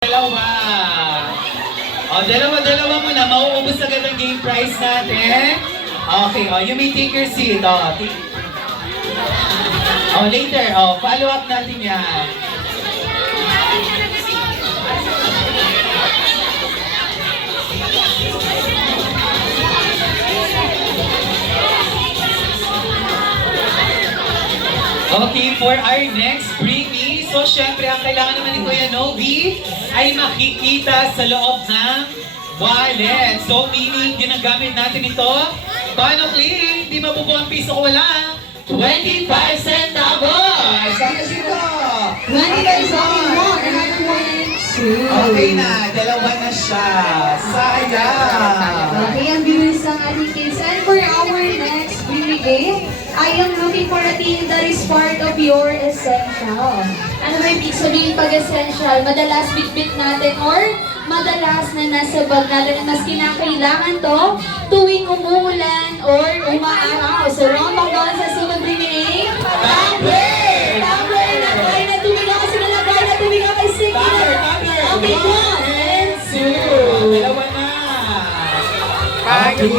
Dalawa. O, dalawa muna. Mauubos agad ang game prize natin. Okay, you may take your seat. Later. Follow up natin yan. Okay, for our next freebie, so syempre ang kailangan naman ni Kuya Novi ay makikita sa loob ng wallet. So meaning, ginagamit natin ito. Paano clearing? Di mabubuo ang piso ko wala. 25 centavos! Saan sino? 25 centavos! Okay na, dalawa na siya. Sayang! Okay, ang viewers ng ating kids. And for our next freebie game, I am looking for a team that is part of your essential. Ano ba ibig sabihin pag essential? Madalas bitbit natin or madalas na nasa bag natin mas kinakailangan to tuwing umuulan or umaaraw. So, round of applause sa sunod rin eh. Tumbler! Tumbler na kaya na tumigaw kasi nalagay na tumigaw kay Singer. Okay, 1 and 2. Dalawa na. Okay.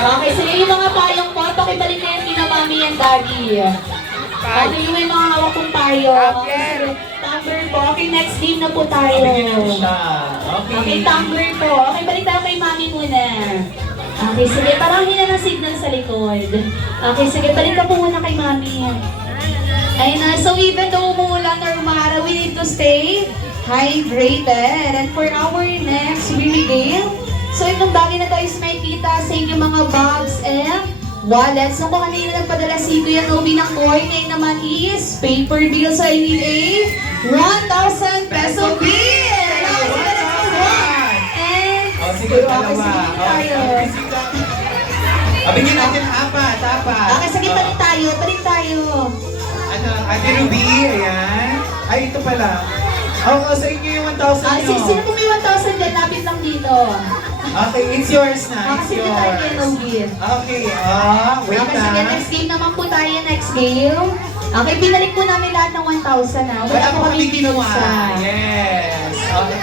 Okay, sige yung mga payong po, pakibalik na yan kina Mami and Daddy. Okay, yung may mga hawak kong payo. Tumbler po. Okay, next game na po tayo. Okay, tumbler po. Okay, balik tayo kay Mami muna. Okay, sige, parang hina ng signal sa likod. Okay, sige, balik ka po muna kay Mami. Ayun na, so even though umuulan or umaraw, we need to stay hydrated. And for our next really game, so itong bagay na tayo is makikita sa inyong mga bags and wallets. So kung kanina nagpadala si Kuya Novi ng coin, ngayon naman is paper bill. So I need a 1,000 peso bill! And sige, dalawa. tayo. Bigyan natin apat. Okay, sige, balik tayo. Ate Ruby, ayan. Ay, ito pala. Sa inyo yung 1,000 nyo. Sino po may 1,000 din? Lapit lang dito. Okay, it's yours na. It's Sige tayo kay yours. Novi. Okay, wait Okay, sige, next game naman po tayo, next game. Okay, binalik po namin lahat ng 1,000 na. Wala po kami ginawa. sa... Yes. Okay.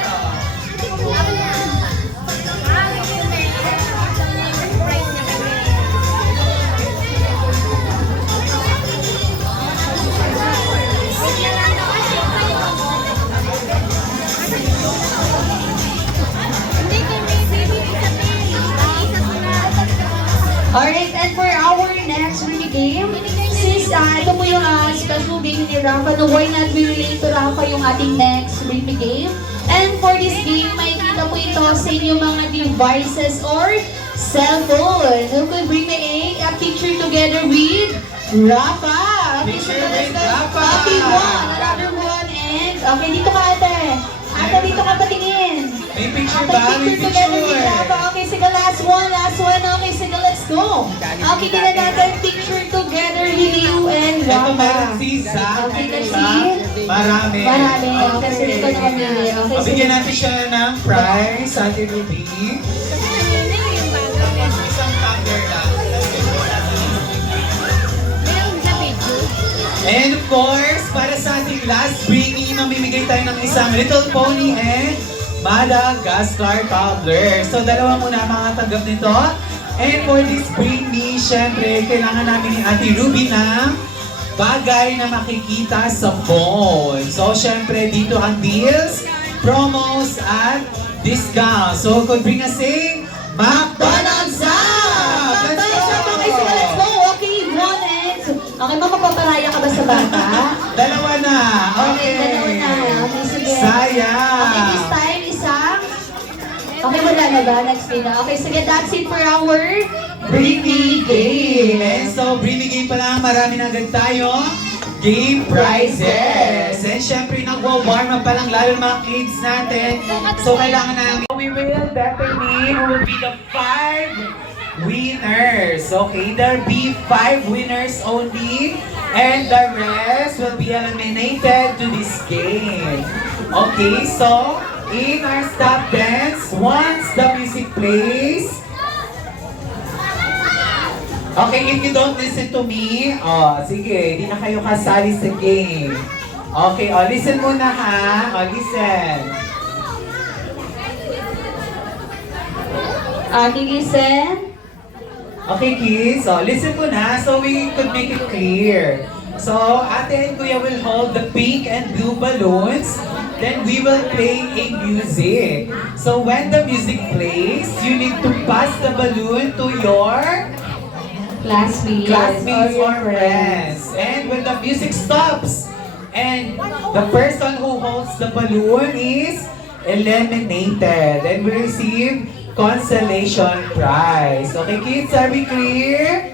Alright, and for our next really game, since ito po yung special game ni Rafa, no, why not we relate to Rafa yung ating next really game? And for this game, makikita po ito sa inyong mga devices or cellphone. Who could bring me a picture together with Rafa? Okay, so Picture let's with go. Rafa. Okay, another one, and okay, dito ka ate. Ate, dito ka patingin. May picture Okay, ba? May picture together with picture. Rafa. Okay, sige, last one. Okay, sige, let's go. Okay, tingnan natin picture together with you and Ito Rafa. meron si Zach. Okay, Ito kasi ba? Marami. Okay, sige, ito na kami. Okay, sige. Bigyan natin siya ng prize, Ate Ruby. Isang tumbler lang. And of course, para sa ating last bringing, mamimigay tayo ng isang Little Pony and Madagascar tumbler. So, dalawa muna ang makatanggap nito. And for this bring me, syempre, kailangan namin ni Ate Ruby ng bagay na makikita sa phone. So, syempre, dito ang deals, promos, at discounts. So, could bring us a McDonald's up! Let's Okay, sige, let's go! go. Okay, one and two. Okay, mapaparaya ka ba sa bata? Dalawa na! Okay, dalawa na. Okay, sige. Sayang! Okay, this time, isang. Okay, wala na ba? Next game na. Okay, sige, that's it for our Britney Game! And so, Britney Game pa lang, marami na agad tayo. Game prizes! And syempre, nagwa-warm up pa lang, lalo mga kids natin. So, kailangan namin. We will definitely, who will be the 5 winners. Okay, there'll be 5 winners only. And the rest will be eliminated to this game. Okay, so, in our stop dance, once the music plays, okay, if you don't listen to me, sige, di na kayo kasali sa game. Okay, oh, listen muna ha. Oh, listen. Listen. Okay, kids. So, listen muna so we could make it clear. So, ate and kuya will hold the pink and blue balloons. Then we will play a music. So, when the music plays, you need to pass the balloon to your classmates or friends. And when the music stops, and the person who holds the balloon is eliminated, and we receive consolation prize. Okay, kids, are we clear?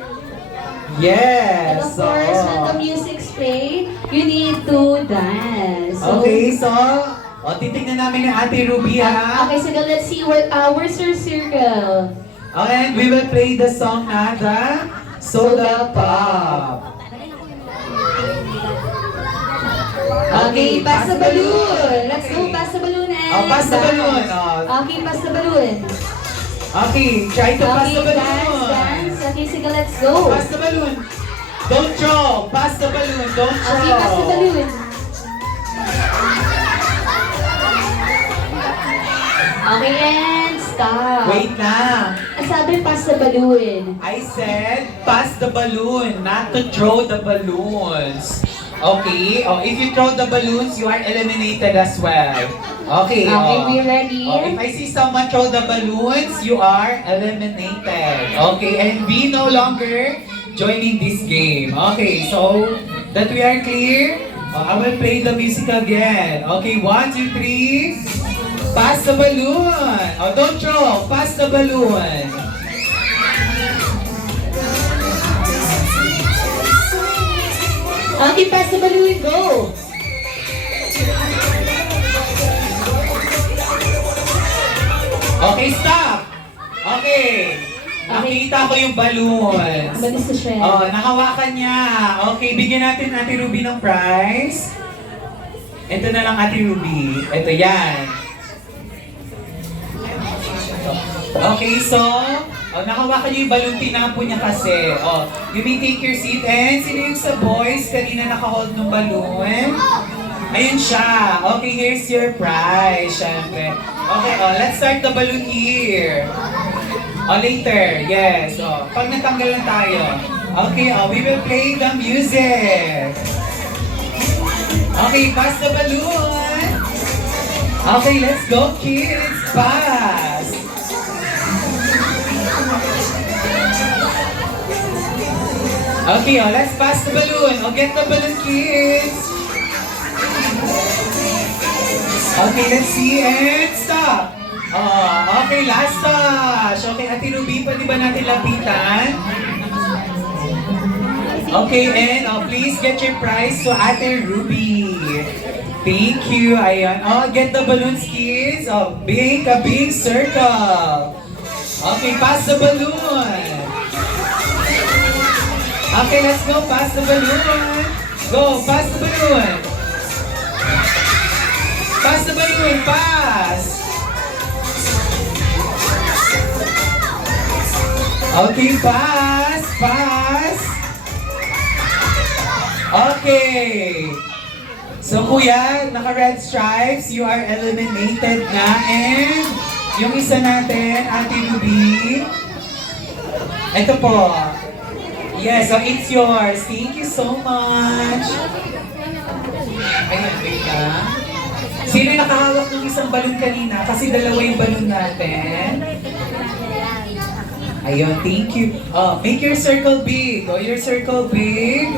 Yes. And of course, when the music's play, you need to dance. So, Okay, so, titignan namin ni Ate Ruby ha. okay, so now let's see where's your circle? And we will play the song na the Soda Pop. Okay, pass the balloon. Let's go, pass the balloon and Oh, pass the dance. balloon. Okay, pass the balloon. Okay, try to pass Okay, the balloon. dance. Okay, sige, let's go. Pass the balloon. Don't throw. Pass the balloon. Don't throw. Okay, pass the balloon. Okay, and stop. Wait lang. Ang sabi, pass the balloon. I said, pass the balloon, not to throw the balloons. Okay? Oh, if you throw the balloons, you are eliminated as well. Okay. Okay, we ready? If I see someone throw the balloons, you are eliminated. Okay, and we no longer joining this game. Okay, so that we are clear, I will play the music again. Okay, 1, 2, 3. Pass the balloon. Oh, don't throw. Pass the balloon. Okay, pass the balloon, go. Okay, stop. Okay. Nakita ko yung balloon. Balis na siya. Oh, nakawakan niya. Okay, bigyan natin Ate Ruby ng prize. Ito na lang Ate Ruby. Ito yan. Okay, so, nakawakan niyo yung balloon, tinapo niya kasi. Oh, you may take your seat. And sino yung sa boys kanina nakahold ng balloon? Ayun siya. Okay, here's your prize, syempre. Okay, let's start the balloon here. Later, yes. Pag natanggal na tayo. Okay, we will play the music. Okay, pass the balloon. Okay, let's go, kids. Pass. Okay, let's pass the balloon. Get the balloon, kids. Okay, let's see and stop. Okay, last touch. Okay, Ate Ruby, pwede ba natin lapitan? Okay, and please get your prize to Ate Ruby. Thank you. Ayan. Get the balloons, kids. Make a big circle. Okay, pass the balloon. Okay, let's go. Pass the balloon. Go, pass the balloon. Pass the balloon. Pass. Okay, pass. Pass. Okay. So, kuya, naka-red stripes. You are eliminated na. And yung isa natin, Ate Ruby. Ito po. Yes, so it's yours. Thank you so much. Ayan, wait lang. Sino yung nakahawak ng isang balon kanina? Kasi dalawa yung balon natin. Ayun, thank you. Make your circle big. Your circle big.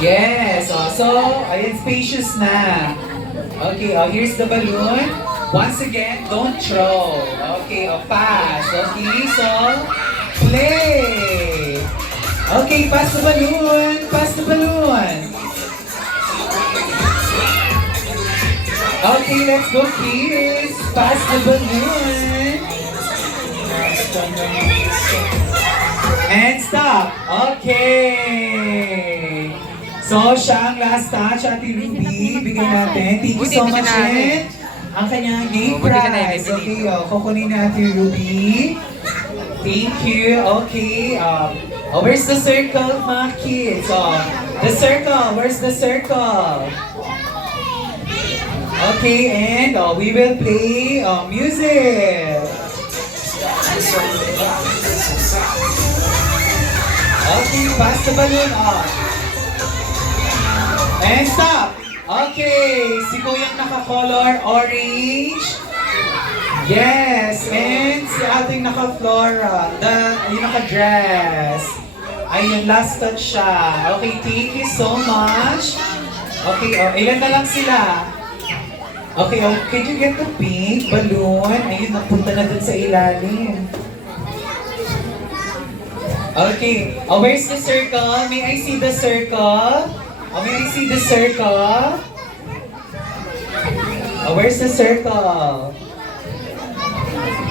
Yes. So, ayan, spacious na. Okay, here's the balloon. Once again, don't throw. Okay, pass. Okay, so, play. Okay, pass the balloon. Pass the balloon. Okay, let's go, kids. Pass the balloon. And stop. Okay. So, siya ang last touch, Ate Ruby. Bigyan natin. Thank you so much, Ed. Ang kanyang game prize. Okay, kukunin na Ate Ruby. Thank you. Okay. Where's the circle, mga kids? The circle. Where's the circle? Okay, and we will play music. Okay, pass the balloon off. And stop. Okay, si Kuyang naka-color orange. Yes, and si ating naka-flora. Yung naka-dress. Ayun, last touch siya. Okay, thank you so much. Okay, ilan na lang sila? Okay, can you get the pink balloon? Ayun, napunta na dun sa ilalim. Okay, where's the circle? May I see the circle? May I see the circle? Where's the circle?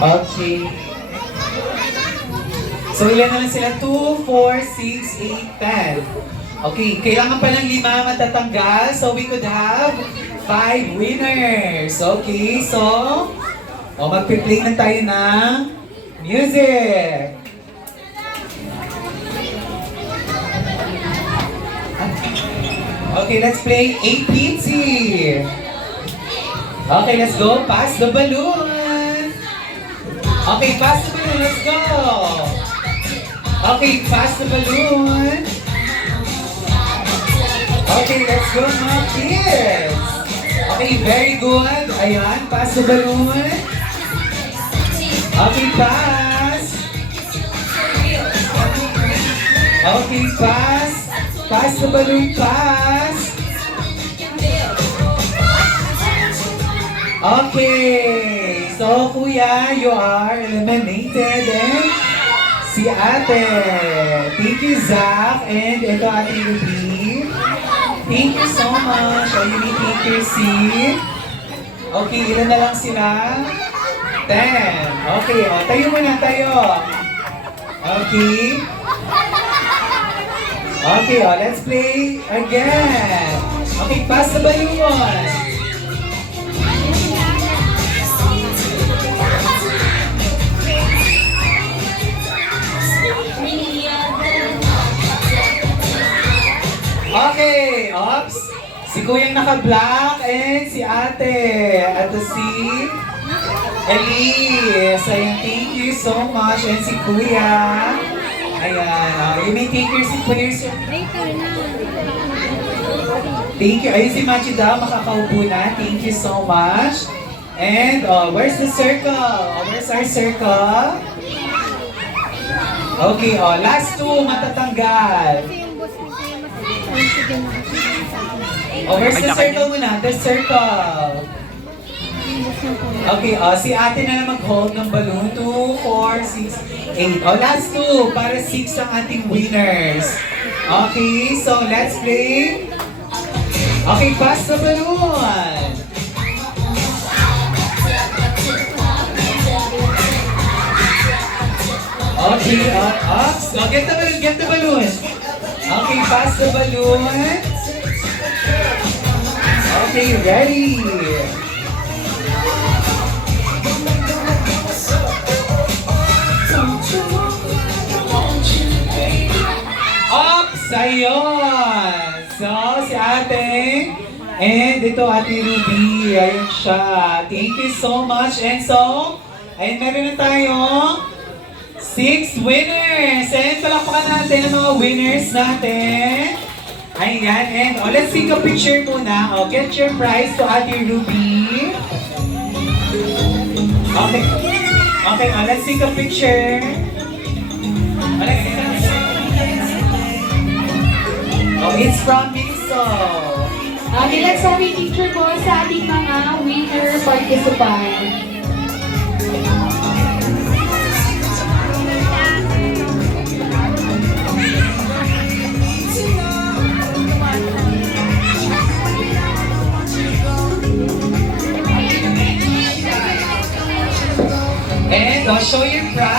Okay. So, ilan na lang sila? 2, 4, 6, 8, 10. Okay, kailangan pa ng 5 matatanggal. So, we could have 5 winners. Okay, so, magpi-play na tayo ng music. Okay, let's play APT. Okay, let's go. Pass the balloon. Okay, pass the balloon. Let's go. Okay, pass the balloon. Okay, let's go mga kids. Okay, very good. Ayan, pass the balloon. Okay, pass. Okay, pass. Pass the balloon, pass. Okay, so kuya, you are eliminated. And si ate. Thank you, Zach. And ito ate Ruby. Thank you so much. Ayun, thank you, C. Okay, ilan na lang sila? 10. Okay, tayo muna tayo. Okay. Okay, let's play again. Okay, pass the balloon. Okay, ops. Si Kuyang naka-black and si ate. At si Elise. Ayan, thank you so much. And si Kuya. Ayan, you may take your seat, please. Thank you. Ayun si Machi daw, makakaupo na. Thank you so much. And, where's the circle? Where's our circle? Okay, last 2 matatanggal. Where's the circle muna? The circle. Okay, si ate na mag-hold ng balloon. 2, 4, 6, 8. Last 2 para 6 ang ating winners. Okay, so let's play. Okay, pass the balloon. Okay, ups. Get the balloon, get the balloon. Okay, pass the balloon. Okay, ready. Ups, ayun. So, si ate. And ito, ate Ruby. Ayun siya. Thank you so much. And so, ayun, meron na tayong 6 winners. And palakpakan natin ang mga winners natin. Ayan. And let's take a picture muna. Get your prize to ate Ruby. Okay. Okay, let's take a picture. Let's take a picture. It's from Miniso. Okay, let's have a picture po sa ating mga winner participant. And show your prize.